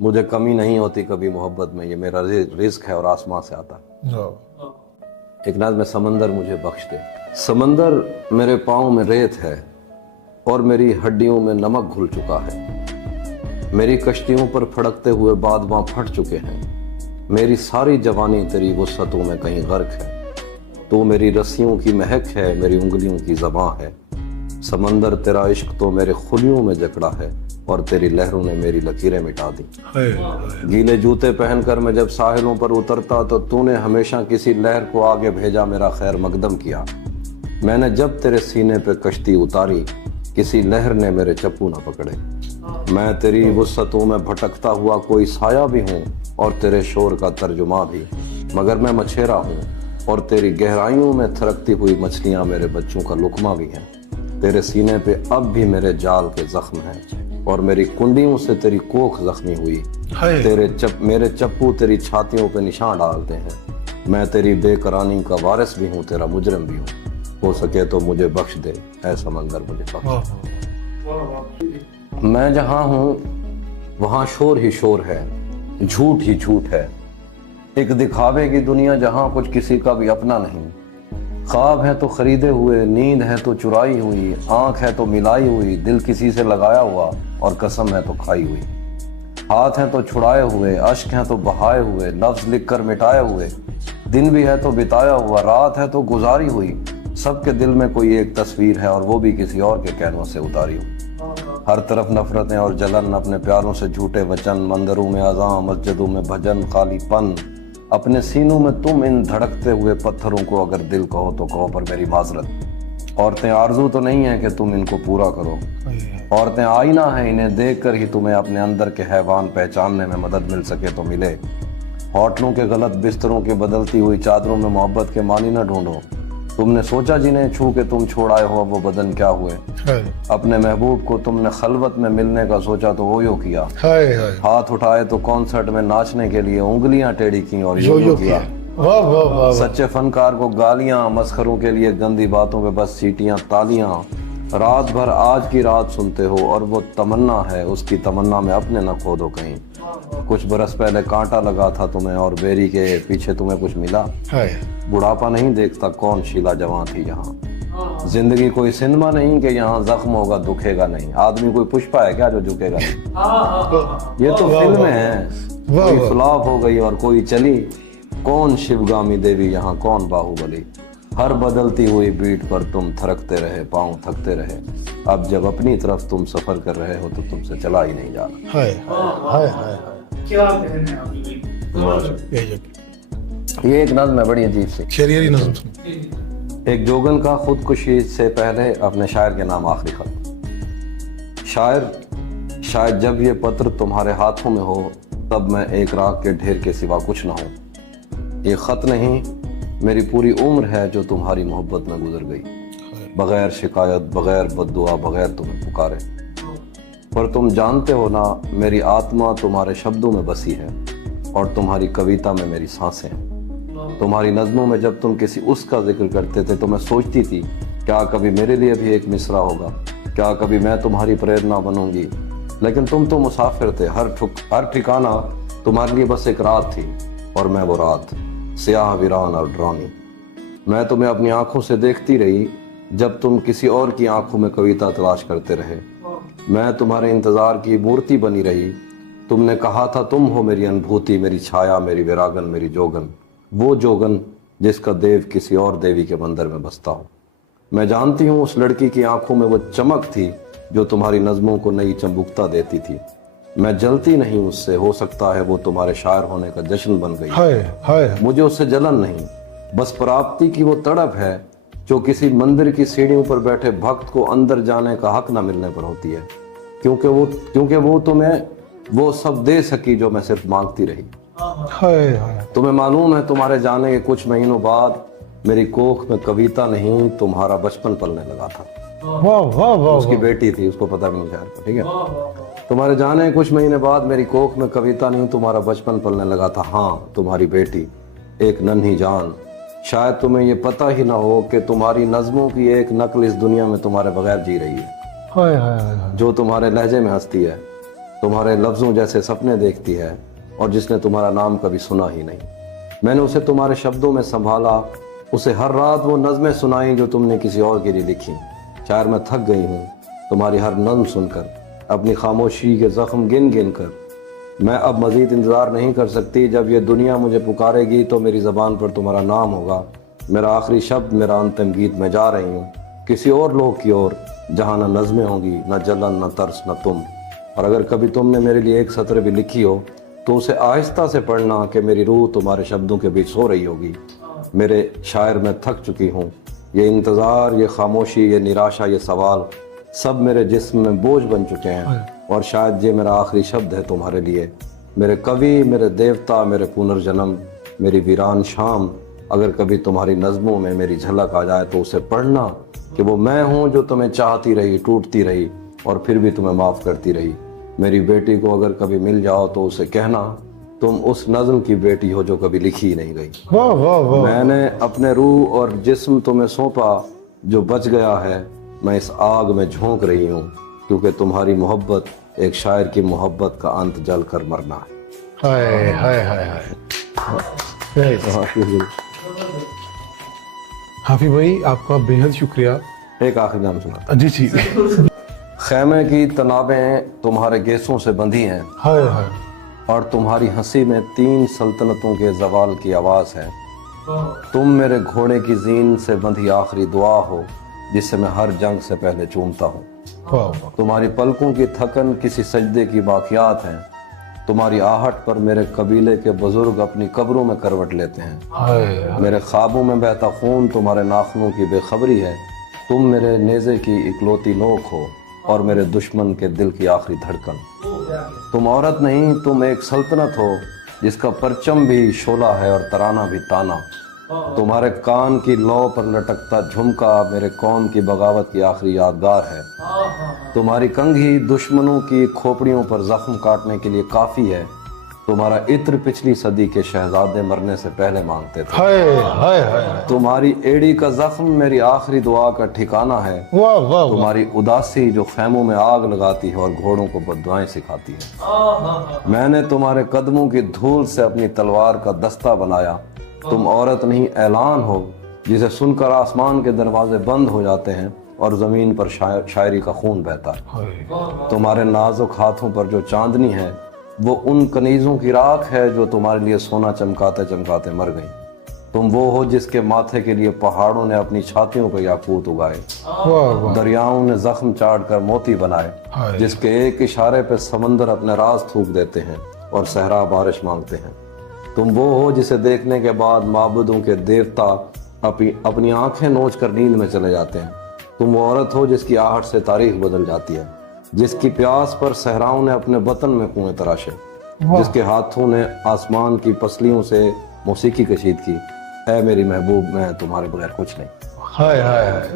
मुझे कमी नहीं होती कभी मोहब्बत में, ये मेरा रिस्क है और आसमां से आता है। एक नाज में समंदर मुझे बख्श दे। समंदर मेरे पाँव में रेत है और मेरी हड्डियों में नमक घुल चुका है। मेरी कश्तियों पर फड़कते हुए बादबां फट चुके हैं। मेरी सारी जवानी तेरी वुसअतों में कहीं गर्क है। तो मेरी रस्सियों की महक है, मेरी उंगलियों की ज़बां है। समंदर तेरा इश्क तो मेरे खुलियों में जकड़ा है और तेरी लहरों ने मेरी लकीरें मिटा दी। गीले जूते पहनकर मैं जब साहिलों पर उतरता तो तूने हमेशा किसी लहर को आगे भेजा, मेरा खैर मकदम किया। मैंने जब तेरे सीने पे कश्ती उतारी, किसी लहर ने मेरे चप्पू न पकड़े। मैं तेरी वुसअतों में भटकता हुआ कोई साया भी हूँ और तेरे शोर का तर्जुमा भी, मगर मैं मछेरा हूँ और तेरी गहराइयों में थरकती हुई मछलियाँ मेरे बच्चों का लुकमा भी हैं। तेरे सीने पे अब भी मेरे जाल के जख्म हैं और मेरी कुंडियों से तेरी कोख जख्मी हुई। मेरे चप्पू तेरी छातियों पे निशान डालते हैं। मैं तेरी बेकरानी का वारिस भी हूँ, तेरा मुजरिम भी हूँ। हो सके तो मुझे बख्श दे, ऐ समंदर मुझे बख्श दे। मैं जहाँ हूँ वहाँ शोर ही शोर है, झूठ ही झूठ है। एक दिखावे की दुनिया जहाँ कुछ किसी का भी अपना नहीं। ख्वाब है तो खरीदे हुए, नींद है तो चुराई हुई, आंख है तो मिलाई हुई, दिल किसी से लगाया हुआ और कसम है तो खाई हुई। हाथ हैं तो छुड़ाए हुए, अश्क हैं तो बहाए हुए, लफ्ज लिख कर मिटाए हुए। दिन भी है तो बिताया हुआ, रात है तो गुजारी हुई। सबके दिल में कोई एक तस्वीर है और वो भी किसी और के कैनवस से उतारी हुई। हर तरफ नफरतें और जलन, अपने प्यारों से झूठे वचन, मंदिरों में अज़ां, मस्जिदों में भजन, खालीपन। अपने सीनों में तुम इन धड़कते हुए पत्थरों को अगर दिल कहो तो कहो, पर मेरी माजरत। औरतें आरजू तो नहीं है कि तुम इनको पूरा करो। औरतें आईना है, इन्हें देख कर ही तुम्हें अपने अंदर के हैवान पहचानने में मदद मिल सके तो मिले। होटलों के गलत बिस्तरों की बदलती हुई चादरों में मोहब्बत के मानी न ढूंढो। तुमने सोचा जिन्हें छू के तुम छोड़ आए हो वो बदन क्या हुए। अपने महबूब को तुमने खलवत में मिलने का सोचा तो वो यो किया। हाथ उठाए तो कॉन्सर्ट में नाचने के लिए उंगलियां टेढ़ी की और यो किया। सच्चे फनकार को गालियां, मस्खरों के लिए गंदी बातों पे बस सीटियां, तालियां। रात भर आज की रात सुनते हो और वो तमन्ना है, उसकी तमन्ना में अपने न खो दो कहीं। कुछ बरस पहले कांटा लगा था तुम्हें और बेरी के पीछे तुम्हें कुछ मिला। बुढ़ापा नहीं देखता कौन शीला जवां थी यहाँ। जिंदगी कोई सिनेमा नहीं कि यहाँ जख्म होगा दुखेगा नहीं। आदमी कोई पुष्पा है क्या जो झुकेगा नहीं। ये तो फिल्में हैं, कोई फ्लॉप हो गई और कोई चली। कौन शिवगामी देवी यहाँ, कौन बाहुबली। हर बदलती हुई बीट पर तुम थरकते रहे, पाँव थकते रहे। अब जब अपनी तरफ तुम सफर कर रहे हो तो तुमसे चला ही नहीं जा रहा। क्या कहने आपकी। ये एक नज़्म है बड़ी अजीब सी। एक जोगन का खुदकुशी से पहले अपने शायर के नाम आखिरी खत। शायद जब ये पत्र तुम्हारे हाथों में हो तब मैं एक राख के ढेर के सिवा कुछ ना हो। ये खत नहीं, मेरी पूरी उम्र है जो तुम्हारी मोहब्बत में गुजर गई। बगैर शिकायत, बगैर बद्दुआ, बगैर तुम्हें पुकारे। पर तुम जानते हो ना, मेरी आत्मा तुम्हारे शब्दों में बसी है और तुम्हारी कविता में मेरी सांसें हैं। तुम्हारी नज़मों में जब तुम किसी उसका जिक्र करते थे तो मैं सोचती थी क्या कभी मेरे लिए भी एक मिसरा होगा, क्या कभी मैं तुम्हारी प्रेरणा बनूंगी। लेकिन तुम तो मुसाफिर थे, हर ठिकाना तुम्हारे लिए बस एक रात थी और मैं वो रात, स्याह वीरान और ड्रानी। मैं तुम्हें अपनी आंखों से देखती रही जब तुम किसी और की आंखों में कविता तलाश करते रहे। मैं तुम्हारे इंतज़ार की मूर्ति बनी रही। तुमने कहा था तुम हो मेरी अनुभूति, मेरी छाया, मेरी विरागन, मेरी जोगन। वो जोगन जिसका देव किसी और देवी के मंदिर में बसता हो। मैं जानती हूँ उस लड़की की आंखों में वो चमक थी जो तुम्हारी नज़मों को नई चंबुकता देती थी। मैं जलती नहीं उससे, हो सकता है वो तुम्हारे शायर होने का जश्न बन गई। मुझे उससे जलन नहीं, बस प्राप्ति की वो तड़प है जो किसी मंदिर की सीढ़ियों पर बैठे भक्त को अंदर जाने का हक न मिलने पर होती है। क्योंकि वो तुम्हें वो सब दे सकी जो मैं सिर्फ मांगती रही। तुम्हें मालूम है तुम्हारे जाने के कुछ महीनों बाद मेरी कोख में कविता नहीं तुम्हारा बचपन पलने लगा था। उसकी बेटी थी, उसको पता भी नहीं शायद, ठीक है। तुम्हारे जाने के कुछ महीने बाद मेरी कोख में कविता नहीं तुम्हारा बचपन पलने लगा था। हाँ, तुम्हारी बेटी, एक नन्ही जान। शायद तुम्हें ये पता ही ना हो कि तुम्हारी नज़मों की एक नकल इस दुनिया में तुम्हारे बगैर जी रही है, जो तुम्हारे लहजे में हंसती है। तुम्हारे लफ्ज़ों जैसे सपने देखती है और जिसने तुम्हारा नाम कभी सुना ही नहीं। मैंने उसे तुम्हारे शब्दों में संभाला, उसे हर रात वो नज़में सुनाई जो तुमने किसी और के लिए लिखी। शायर मैं थक गई हूँ तुम्हारी हर नज़्म सुनकर, अपनी खामोशी के ज़ख्म गिन गिन कर। मैं अब मज़ीद इंतज़ार नहीं कर सकती, जब ये दुनिया मुझे पुकारेगी तो मेरी ज़बान पर तुम्हारा नाम होगा। मेरा आखिरी शब्द, मेरा अंतिम गीत, मैं जा रही हूँ किसी और लोग की ओर, जहाँ न नज़में होंगी, न जलन, न तरस, न तुम। और अगर कभी तुमने मेरे लिए एक सत्र भी लिखी हो तो उसे आहिस्ता से पढ़ना कि मेरी रूह तुम्हारे शब्दों के बीच सो रही होगी। मेरे शायर मैं थक चुकी हूँ। ये इंतज़ार, ये खामोशी, ये निराशा, ये सवाल सब मेरे जिस्म में बोझ बन चुके हैं और शायद ये मेरा आखिरी शब्द है तुम्हारे लिए। मेरे कवि, मेरे देवता, मेरे पुनर्जन्म, मेरी वीरान शाम, अगर कभी तुम्हारी नज़मों में मेरी झलक आ जाए तो उसे पढ़ना कि वो मैं हूँ जो तुम्हें चाहती रही, टूटती रही और फिर भी तुम्हें माफ़ करती रही। मेरी बेटी को अगर कभी मिल जाओ तो उसे कहना तुम उस नज़्म की बेटी हो जो कभी लिखी ही नहीं गई। वाह वाह वाह। मैंने अपने रूह और जिस्म तुम्हें सौंपा, जो बच गया है मैं इस आग में झोंक रही हूँ, क्योंकि तुम्हारी मोहब्बत एक शायर की मोहब्बत का अंत जल कर मरना है। हाय हाय हाय हाय। हाफिज भाई आपका बेहद शुक्रिया। एक आखिरी नाम सुना। जी जी। खैमे की तनाबें तुम्हारे गेसों से बंधी हैं हाय हाय। और तुम्हारी हंसी में 3 सल्तनतों के जवाल की आवाज़ है। तुम मेरे घोड़े की जीन से बंधी आखिरी दुआ हो, जिसे मैं हर जंग से पहले चूमता हूँ। तुम्हारी पलकों की थकन किसी सजदे की बाकियात है। तुम्हारी आहट पर मेरे कबीले के बुजुर्ग अपनी कब्रों में करवट लेते हैं। मेरे ख्वाबों में बहता खून तुम्हारे नाखूनों की बेखबरी है। तुम मेरे नेज़े की इकलौती नोक हो और मेरे दुश्मन के दिल की आखिरी धड़कन। तुम औरत नहीं, तुम एक सल्तनत हो जिसका परचम भी शोला है और तराना भी ताना। तुम्हारे कान की लौ पर लटकता झुमका मेरे कौम की बगावत की आखिरी यादगार है। तुम्हारी कंघी दुश्मनों की खोपड़ियों पर जख्म काटने के लिए काफ़ी है। तुम्हारा इत्र पिछली सदी के शहजादे मरने से पहले मांगते थे। हाय हाय हाय। तुम्हारी एड़ी का जख्म मेरी आखिरी दुआ का ठिकाना है। वाह वाह। तुम्हारी उदासी जो खैमों में आग लगाती है और घोड़ों को बद्दुआएं सिखाती है। मैंने तुम्हारे कदमों की धूल से अपनी तलवार का दस्ता बनाया। तुम औरत नहीं, ऐलान हो जिसे सुनकर आसमान के दरवाजे बंद हो जाते हैं और जमीन पर शायरी का खून बहता है। तुम्हारे नाजुक हाथों पर जो चांदनी है वो उन कनीज़ों की राख है जो तुम्हारे लिए सोना चमकाते चमकाते मर गई। तुम वो हो जिसके माथे के लिए पहाड़ों ने अपनी छातियों पर याकूत उगाए, दरियाओं ने जख्म चाट कर मोती बनाए, जिसके एक इशारे पे समंदर अपने राज थूक देते हैं और सहरा बारिश मांगते हैं। तुम वो हो जिसे देखने के बाद माबूदों के देवता अपनी आंखें नोच कर नींद में चले जाते हैं। तुम वो औरत हो जिसकी आहट से तारीख बदल जाती है, जिसकी प्यास पर सहराओं ने अपने वतन में कुएं तराशे, जिसके हाथों ने आसमान की पसलियों से मौसीकी कशीद की। ऐ मेरी महबूब, मैं तुम्हारे बगैर कुछ नहीं। हाय हाय।